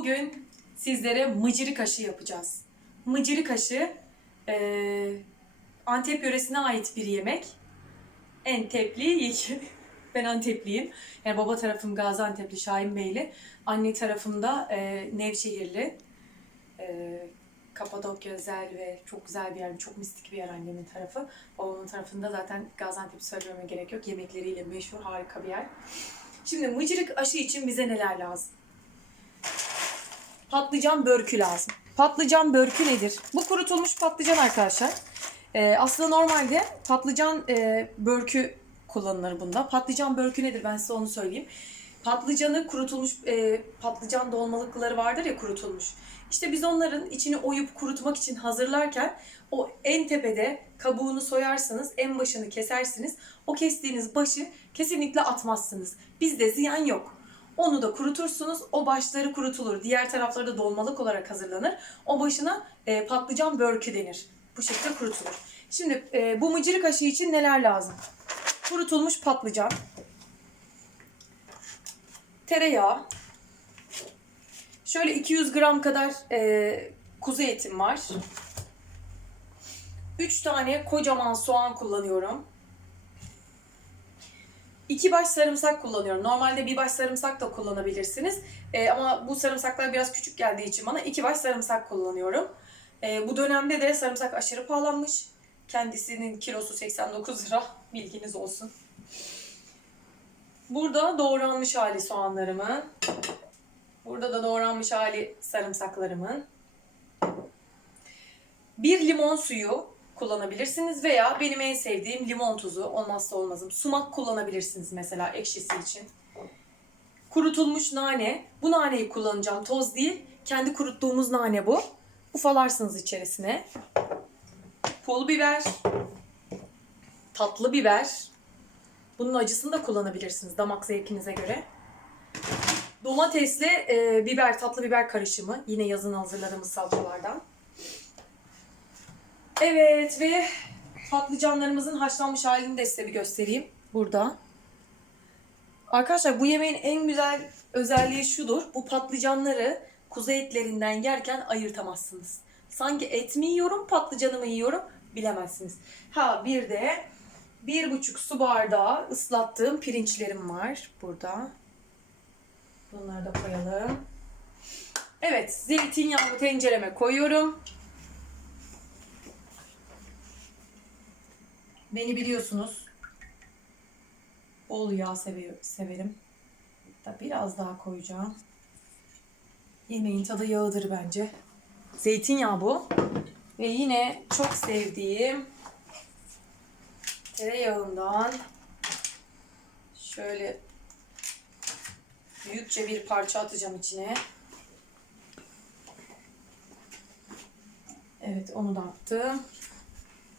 Bugün sizlere mıcırık aşı yapacağız. Mıcırık aşı eee, Antep yöresine ait bir yemek. Entepli, ben Antepliyim. Yani baba tarafım Gaziantep'li, Şahin Beyli. Anne tarafım da eee, Nevşehirli. Eee Kapadokya özel ve çok güzel bir yer, çok mistik bir yer annemin tarafı. Babamın tarafında zaten Gaziantep söylememe gerek yok. Yemekleriyle meşhur, harika bir yer. Şimdi mıcırık aşı için bize neler lazım? Patlıcan börkü lazım. Patlıcan börkü nedir? Bu kurutulmuş patlıcan arkadaşlar. Ee, aslında normalde patlıcan e, börkü kullanılır bunda. Patlıcan börkü nedir ben size onu söyleyeyim. Patlıcanı kurutulmuş e, patlıcan dolmalıkları vardır ya kurutulmuş. İşte biz onların içini oyup kurutmak için hazırlarken o en tepede kabuğunu soyarsınız, en başını kesersiniz. O kestiğiniz başı kesinlikle atmazsınız. Bizde ziyan yok. Onu da kurutursunuz. O başları kurutulur. Diğer tarafları da dolmalık olarak hazırlanır. O başına e, patlıcan börkü denir. Bu şekilde kurutulur. Şimdi e, bu mıcırık aşı için neler lazım? Kurutulmuş patlıcan. Tereyağı. Şöyle 200 gram kadar e, kuzu etim var. 3 tane kocaman soğan kullanıyorum. İki baş sarımsak kullanıyorum. Normalde bir baş sarımsak da kullanabilirsiniz. Ee, ama bu sarımsaklar biraz küçük geldiği için bana iki baş sarımsak kullanıyorum. Ee, bu dönemde de sarımsak aşırı pahalanmış. Kendisinin kilosu 89 lira. Bilginiz olsun. Burada doğranmış hali soğanlarımın. Burada da doğranmış hali sarımsaklarımın. Bir limon suyu kullanabilirsiniz veya benim en sevdiğim limon tuzu olmazsa olmazım. Sumak kullanabilirsiniz mesela ekşisi için. Kurutulmuş nane. Bu naneyi kullanacağım. Toz değil. Kendi kuruttuğumuz nane bu. Ufalarsınız içerisine. Pul biber. Tatlı biber. Bunun acısını da kullanabilirsiniz damak zevkinize göre. Domatesli e, biber, tatlı biber karışımı. Yine yazın hazırladığımız salçalardan. Evet ve patlıcanlarımızın haşlanmış halini de size bir göstereyim. Burada. Arkadaşlar bu yemeğin en güzel özelliği şudur. Bu patlıcanları kuzu etlerinden yerken ayırtamazsınız. Sanki et mi yiyorum, patlıcanı mı yiyorum bilemezsiniz. Ha bir de bir buçuk su bardağı ıslattığım pirinçlerim var burada. Bunları da koyalım. Evet, zeytinyağlı tencereme koyuyorum. Beni biliyorsunuz. Bol yağ severim. Da biraz daha koyacağım. Yemeğin tadı yağıdır bence. Zeytinyağı bu. Ve yine çok sevdiğim tereyağından şöyle büyükçe bir parça atacağım içine. Evet onu da attım.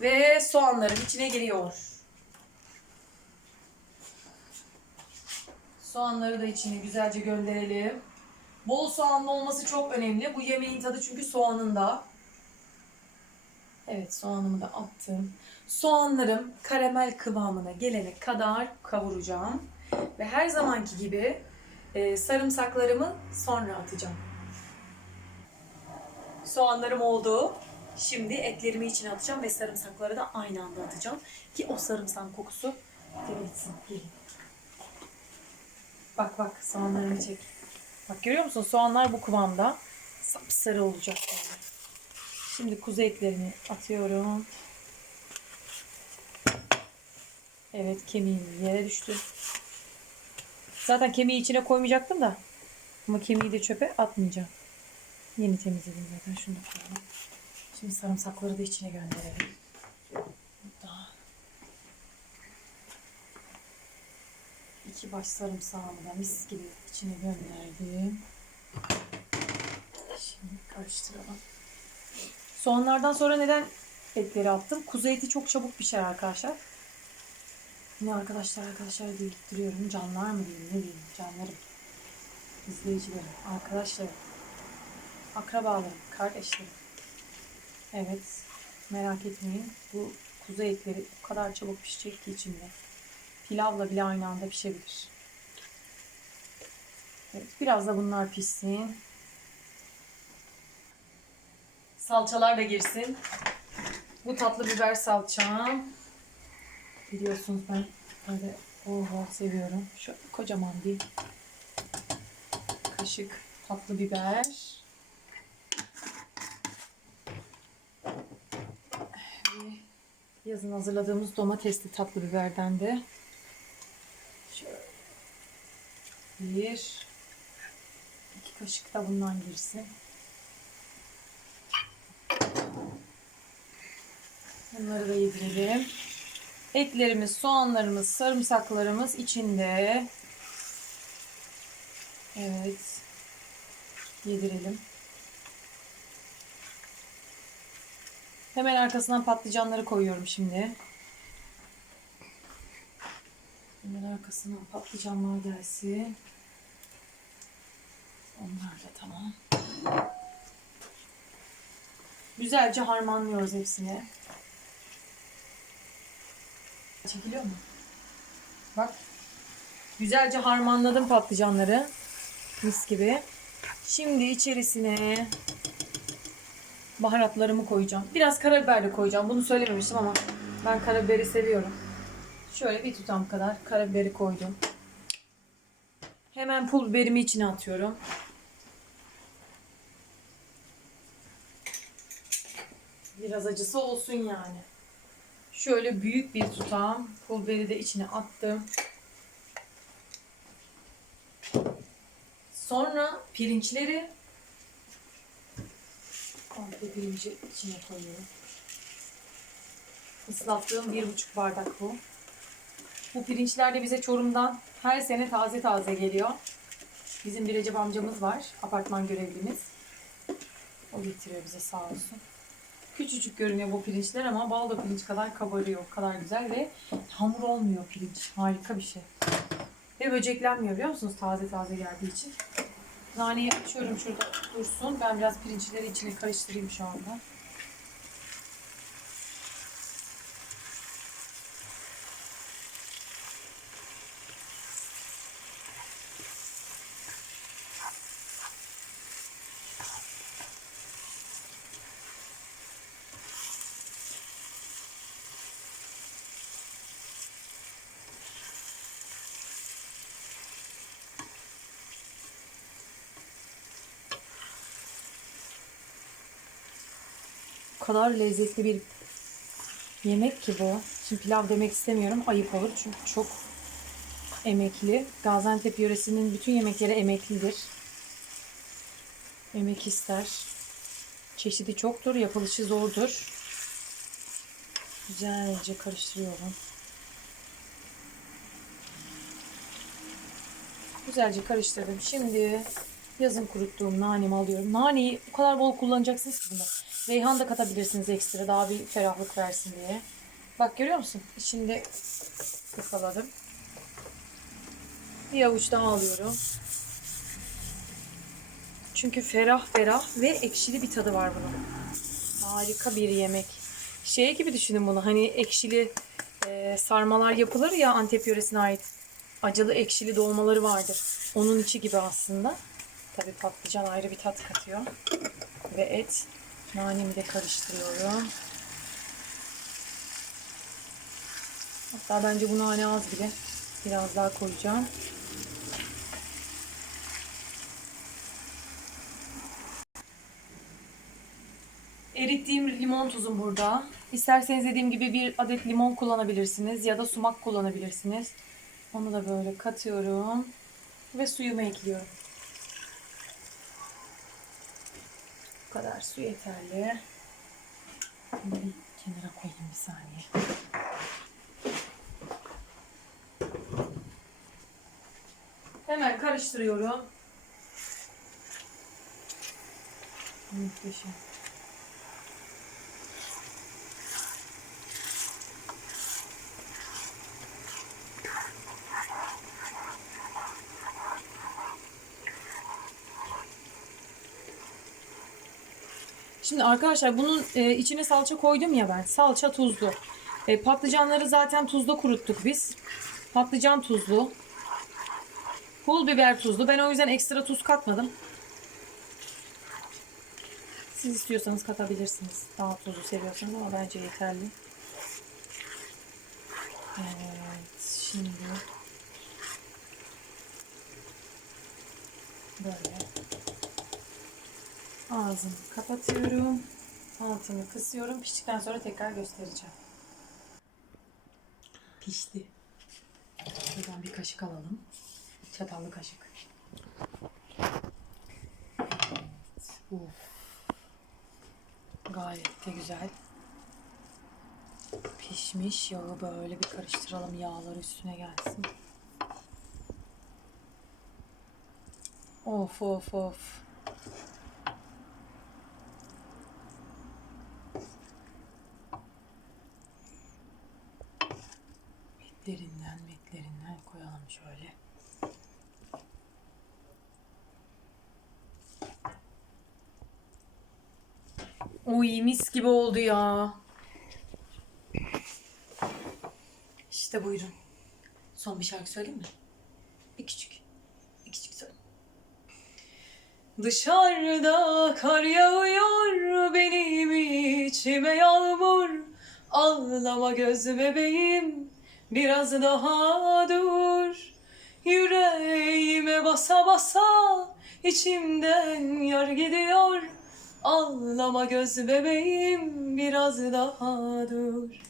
Ve soğanlarım içine giriyor. Soğanları da içine güzelce gönderelim. Bol soğanlı olması çok önemli. Bu yemeğin tadı çünkü soğanında. Evet soğanımı da attım. Soğanlarım karamel kıvamına gelene kadar kavuracağım. Ve her zamanki gibi e, sarımsaklarımı sonra atacağım. Soğanlarım oldu. Şimdi etlerimi içine atacağım ve sarımsakları da aynı anda atacağım. Ki o sarımsak kokusu gitsin. Bak bak soğanlarımı çek. Bak görüyor musun? Soğanlar bu kıvamda. Sapsarı olacak yani. Şimdi kuzu etlerini atıyorum. Evet kemiğim yere düştü. Zaten kemiği içine koymayacaktım da. Ama kemiği de çöpe atmayacağım. Yeni temizledim zaten. Şunu da koyalım. Şimdi sarımsakları da içine gönderelim. Burada. İki baş sarımsağımı da mis gibi içine gönderdim. Şimdi karıştıralım. Soğanlardan sonra neden etleri attım? Kuzu eti çok çabuk pişer arkadaşlar. Ne arkadaşlar arkadaşlar deyip duruyorum. Canlar mı diyeyim ne diyeyim canlarım. İzleyicilerim, arkadaşlarım, akrabalarım, kardeşlerim. Evet merak etmeyin. Bu kuzu etleri o kadar çabuk pişecek ki içinde. Pilavla bile aynı anda pişebilir. Evet, biraz da bunlar pişsin. Salçalar da girsin. Bu tatlı biber salçam. Biliyorsunuz ben böyle oho seviyorum. Şöyle kocaman bir kaşık tatlı biber. Ve yazın hazırladığımız domatesli tatlı biberden de şöyle bir iki kaşık da bundan girsin. Bunları da yedirelim. Etlerimiz, soğanlarımız, sarımsaklarımız içinde. Evet. Yedirelim. Hemen arkasından patlıcanları koyuyorum şimdi. Hemen arkasından patlıcanlar gelsin. Onlar da tamam. Güzelce harmanlıyoruz hepsini. Çekiliyor mu? Bak. Güzelce harmanladım patlıcanları. Mis gibi. Şimdi içerisine baharatlarımı koyacağım. Biraz karabiber de koyacağım. Bunu söylememiştim ama ben karabiberi seviyorum. Şöyle bir tutam kadar karabiberi koydum. Hemen pul biberimi içine atıyorum. Biraz acısı olsun yani. Şöyle büyük bir tutam pul biberi de içine attım. Sonra pirinçleri komple pirinci içine koyuyorum. Islattığım bir buçuk bardak bu. Bu pirinçler de bize Çorum'dan her sene taze taze geliyor. Bizim bir Recep amcamız var. Apartman görevlimiz. O getiriyor bize sağ olsun. Küçücük görünüyor bu pirinçler ama baldo pirinç kadar kabarıyor. O kadar güzel ve hamur olmuyor pirinç. Harika bir şey. Ve böceklenmiyor biliyor musunuz? Taze taze geldiği için. Naneyi açıyorum şurada dursun. Ben biraz pirinçleri içine karıştırayım şu anda. Kadar lezzetli bir yemek ki bu. Şimdi pilav demek istemiyorum. Ayıp olur çünkü çok emekli. Gaziantep yöresinin bütün yemekleri emeklidir. Emek ister. Çeşidi çoktur, yapılışı zordur. Güzelce karıştırıyorum. Güzelce karıştırdım. Şimdi yazın kuruttuğum nanemi alıyorum. Naneyi o kadar bol kullanacaksınız ki bunda. Reyhan da katabilirsiniz ekstra daha bir ferahlık versin diye. Bak görüyor musun? İçinde kıkaladım. Bir avuç daha alıyorum. Çünkü ferah ferah ve ekşili bir tadı var bunun. Harika bir yemek. Şey gibi düşünün bunu hani ekşili e, sarmalar yapılır ya Antep yöresine ait. Acılı ekşili dolmaları vardır. Onun içi gibi aslında. Tabii patlıcan ayrı bir tat katıyor. Ve et. Nanemi de karıştırıyorum. Hatta bence bu nane az bile. Biraz daha koyacağım. Erittiğim limon tuzum burada. İsterseniz dediğim gibi bir adet limon kullanabilirsiniz ya da sumak kullanabilirsiniz. Onu da böyle katıyorum ve suyumu ekliyorum. Bu kadar su yeterli. Bunu bir kenara koyayım bir saniye. Hemen karıştırıyorum. Muhteşem. Şimdi arkadaşlar bunun e, içine salça koydum ya ben. Salça tuzlu. E, patlıcanları zaten tuzda kuruttuk biz. Patlıcan tuzlu. Pul biber tuzlu. Ben o yüzden ekstra tuz katmadım. Siz istiyorsanız katabilirsiniz. Daha tuzlu seviyorsanız ama bence yeterli. Evet, şimdi böyle ağzını kapatıyorum. Altını kısıyorum. Piştikten sonra tekrar göstereceğim. Pişti. Şuradan bir kaşık alalım. Çatallı kaşık. Evet. Uf. Gayet de güzel. Pişmiş yağı böyle bir karıştıralım. Yağlar üstüne gelsin. Of of of. Metlerinden koyalım şöyle. Oy mis gibi oldu ya. İşte buyurun. Son bir şarkı söyleyeyim mi? Bir küçük. Bir küçük söyle. Dışarıda kar yağıyor benim içime yağmur Ağlama göz bebeğim biraz daha dur. Yüreğime basa basa içimden yar gidiyor. Ağlama göz bebeğim biraz daha dur